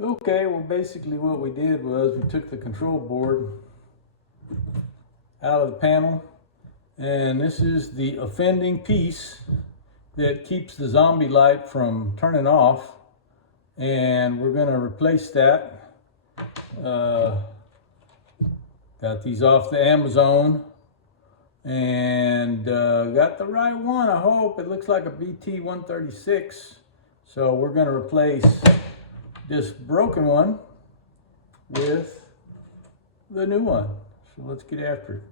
Okay, well basically what we did was we took the control board out of the panel, and this is the offending piece that keeps the zombie light from turning off, and we're going to replace that. Got these off the Amazon, and got the right one, I hope. It looks like a BT-136, so we're going to replace this broken one with the new one. So let's get after it.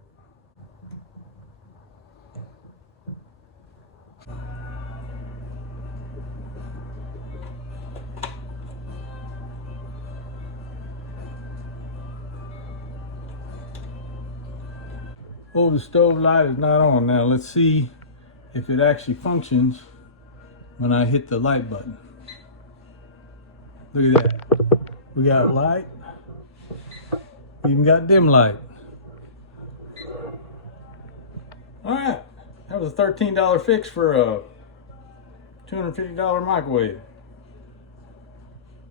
Oh, the stove light is not on. Now let's see if it actually functions when I hit the light button. Look at that. We got light. We even got dim light. All right, that was a $13 fix for a $250 microwave.